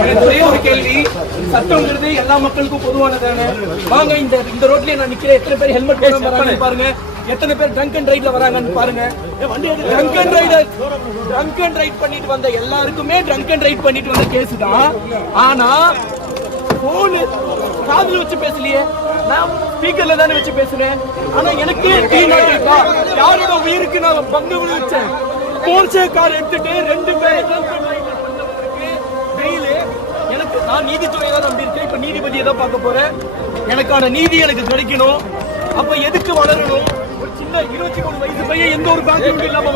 எனக்கு ஒரே ஒரு கேள்வி, சட்டம்ங்கிறது எல்லா மக்களுக்கும் பொதுவானதானே? வாங்க இந்த ரோட்லயே நான் நிக்கிறேன், எத்தனை பேர் ஹெல்மெட் போடாம வராங்கன்னு பாருங்க, எத்தனை பேர் ட்ரங்க் அண்ட் ரைட்ல வராங்கன்னு பாருங்க. ட்ரங்க் அண்ட் ரைட் பண்ணிட்டு வந்த எல்லாருக்குமே ட்ரங்க் அண்ட் ரைட் பண்ணிட்டு வந்த கேஸ் தான். ஆனா போன் காதுல வச்சு பேசலையே, நான் ஸ்பீக்கர்ல தானே வச்சு பேசுறேன். ஆனா எனக்கு யாரோட உயிருக்கு நான் பங்கு விளைவிச்சேன். போர்ச்சே கார் எடுத்துட்டு 2 பேர் எனக்கு, நான் நீதித்துறையை தான் நம்பி இருக்கேன். இப்ப நீதிபதியை தான் பார்க்க போறேன். எனக்கான நீதி எனக்கு கிடைக்கணும். அப்ப எதுக்கு வளரணும்? ஒரு சின்ன 23 வயசு பையன் எந்த ஒரு பாக்கியம் இல்லாம